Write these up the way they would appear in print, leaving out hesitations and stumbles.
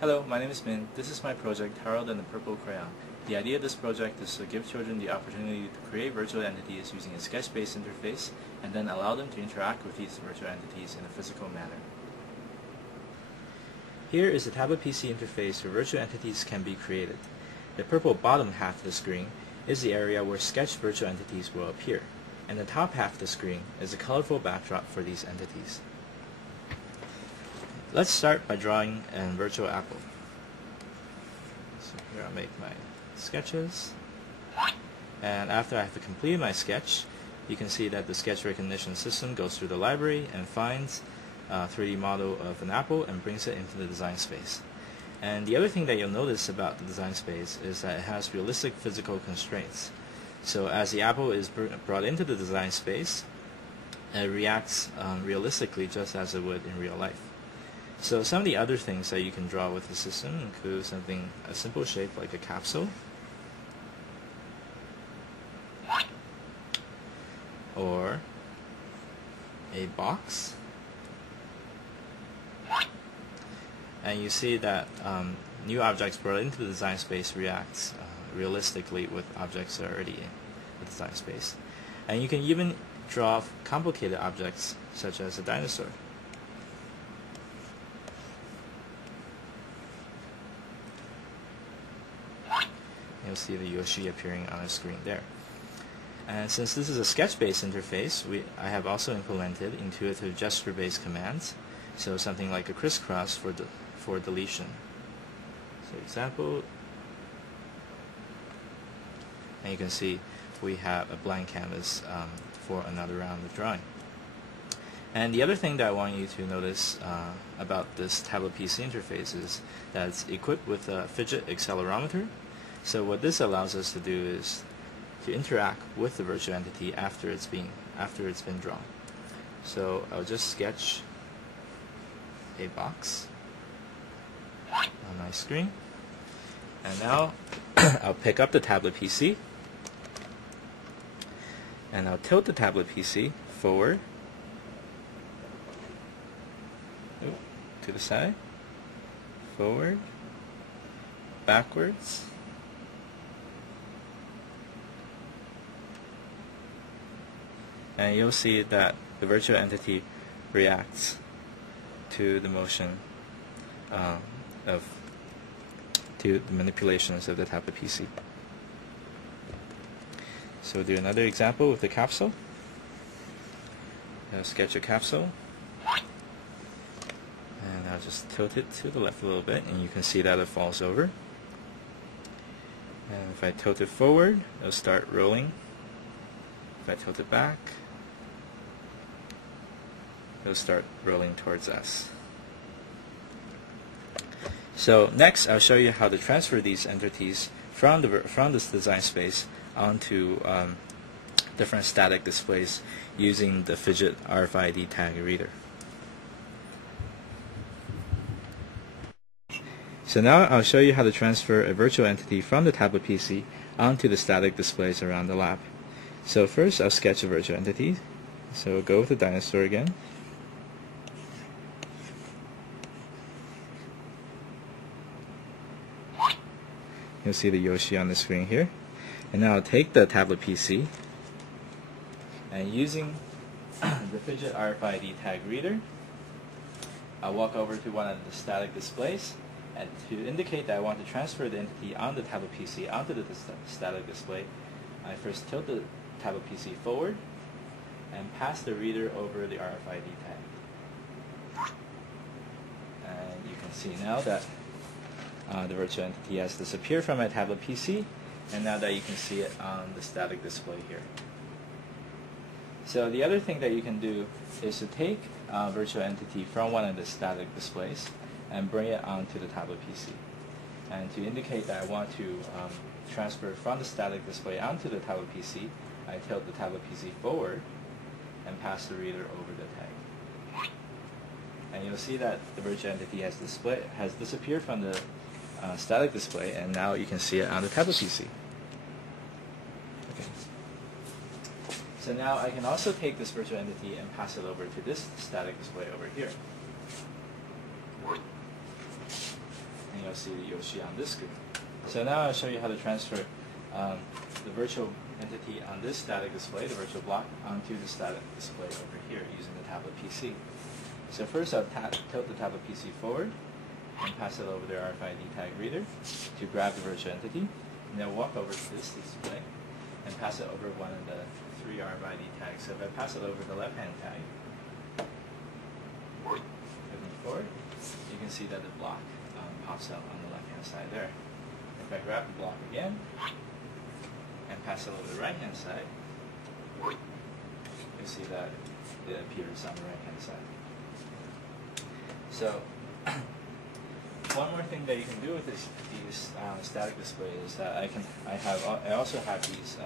Hello, my name is Min. This is my project, Harold and the Purple Crayon. The idea of this project is to give children the opportunity to create virtual entities using a sketch-based interface and then allow them to interact with these virtual entities in a physical manner. Here is the tablet PC interface where virtual entities can be created. The purple bottom half of the screen is the area where sketched virtual entities will appear, and the top half of the screen is a colorful backdrop for these entities. Let's start by drawing a virtual apple. So here I'll make my sketches, and after I have completed my sketch, you can see that the sketch recognition system goes through the library and finds a 3D model of an apple and brings it into the design space. And the other thing that you'll notice about the design space is that it has realistic physical constraints. So as the apple is brought into the design space, it reacts realistically just as it would in real life. So some of the other things that you can draw with the system include a simple shape like a capsule, or a box, and you see that new objects brought into the design space reacts realistically with objects that are already in the design space. And you can even draw complicated objects such as a dinosaur. You'll see the Yoshi appearing on the screen there. And since this is a sketch-based interface, I have also implemented intuitive gesture-based commands. So something like a crisscross for deletion. So example, and you can see we have a blank canvas for another round of drawing. And the other thing that I want you to notice about this tablet PC interface is that it's equipped with a fidget accelerometer. So what this allows us to do is to interact with the virtual entity after it's been drawn. So I'll just sketch a box on my screen, and now I'll pick up the tablet PC and I'll tilt the tablet PC forward, to the side, forward, backwards, and you'll see that the virtual entity reacts to the motion to the manipulations of the tablet PC. So we'll do another example with the capsule. I'll sketch a capsule, and I'll just tilt it to the left a little bit, and you can see that it falls over. And if I tilt it forward, it'll start rolling. If I tilt it back, it'll start rolling towards us. So next, I'll show you how to transfer these entities from this design space onto different static displays using the fidget RFID tag reader. So now I'll show you how to transfer a virtual entity from the tablet PC onto the static displays around the lab. So first, I'll sketch a virtual entity. So we'll go with the dinosaur again. You'll see the Yoshi on the screen here. And now I'll take the tablet PC, and using the fidget RFID tag reader, I'll walk over to one of the static displays, and to indicate that I want to transfer the entity on the tablet PC onto the static display, I first tilt the tablet PC forward and pass the reader over the RFID tag. And you can see now that the virtual entity has disappeared from my tablet PC, and now that you can see it on the static display here. So the other thing that you can do is to take a virtual entity from one of the static displays and bring it onto the tablet PC. And to indicate that I want to transfer from the static display onto the tablet PC, I tilt the tablet PC forward and pass the reader over the tag. And you'll see that the virtual entity has disappeared from the static display, and now you can see it on the tablet PC. Okay. So now I can also take this virtual entity and pass it over to this static display over here. you'll see the Yoshi on this screen. So now I'll show you how to transfer the virtual entity on this static display, the virtual block, onto the static display over here using the tablet PC. So first I'll tilt the tablet PC forward and pass it over the RFID tag reader to grab the virtual entity. And then walk over to this display and pass it over one of the 3 RFID tags. So if I pass it over the left-hand tag, moving forward, you can see that the block pops out on the left-hand side there. If I grab the block again and pass it over the right-hand side, you'll see that it appears on the right-hand side. So one more thing that you can do with these static displays is that I also have these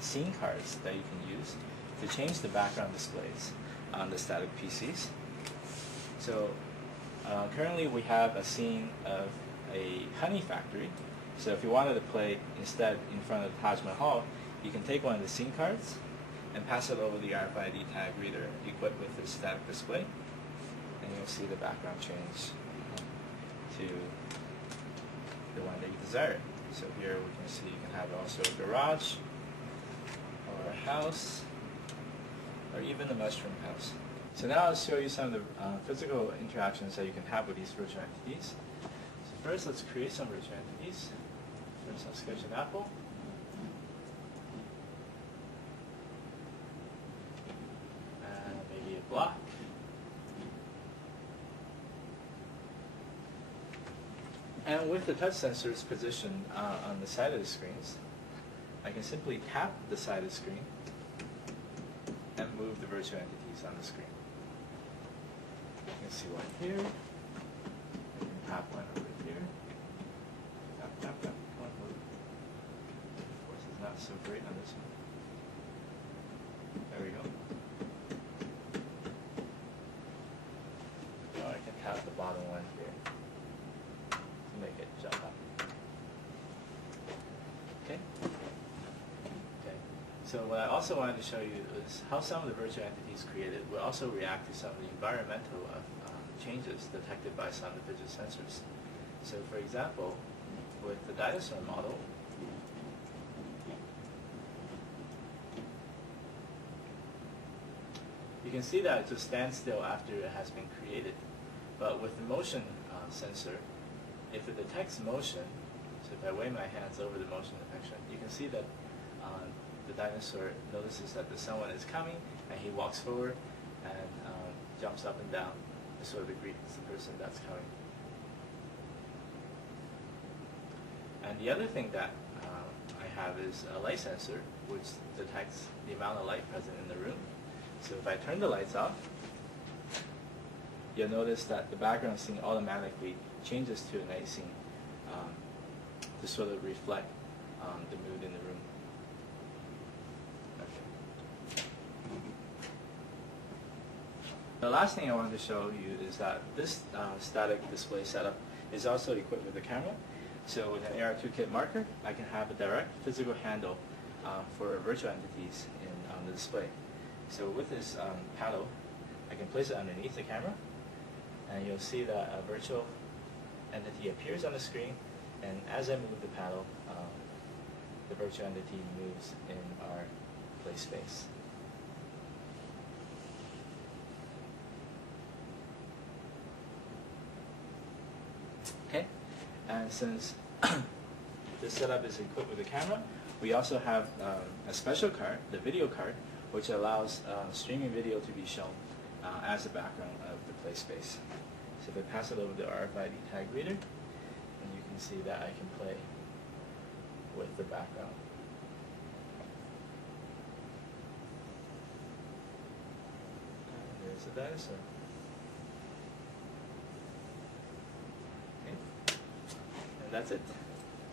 scene cards that you can use to change the background displays on the static PCs. So currently we have a scene of a honey factory. So if you wanted to play instead in front of the Taj Mahal, you can take one of the scene cards and pass it over the RFID tag reader equipped with the static display, and you'll see the background change to the one that you desire. So here we can see you can have also a garage, or a house, or even a mushroom house. So now I'll show you some of the physical interactions that you can have with these virtual entities. So first let's create some virtual entities. First I'll sketch an apple. And maybe a block. And with the touch sensors positioned on the side of the screens, I can simply tap the side of the screen and move the virtual entities on the screen. You can see one here. You can tap one over here. Tap, tap, tap. One move. Of course, it's not so great on this one. There we go. Now I can tap the bottom one here to make it jump up. Okay. Okay. So what I also wanted to show you is how some of the virtual entities created will also react to some of the environmental changes detected by some of the fidget sensors. So for example, with the dinosaur model, you can see that it just stands still after it has been created. But with the motion sensor, if it detects motion, so if I wave my hands over the motion detection, you can see that the dinosaur notices that someone is coming, and he walks forward and jumps up and down to sort of greet the person that's coming. And the other thing that I have is a light sensor, which detects the amount of light present in the room. So if I turn the lights off, you'll notice that the background scene automatically changes to a night scene to sort of reflect the mood in the room. Okay. The last thing I wanted to show you is that this static display setup is also equipped with a camera. So with an AR2 marker, I can have a direct physical handle for virtual entities on the display. So with this paddle, I can place it underneath the camera, and you'll see that a virtual entity appears on the screen, and as I move the paddle, the virtual entity moves in our play space. Okay, and since this setup is equipped with a camera, we also have a special card, the video card, which allows streaming video to be shown as a background of the play space. So if I pass it over the RFID tag reader, and you can see that I can play with the background. And there's a dinosaur. Okay. And that's it.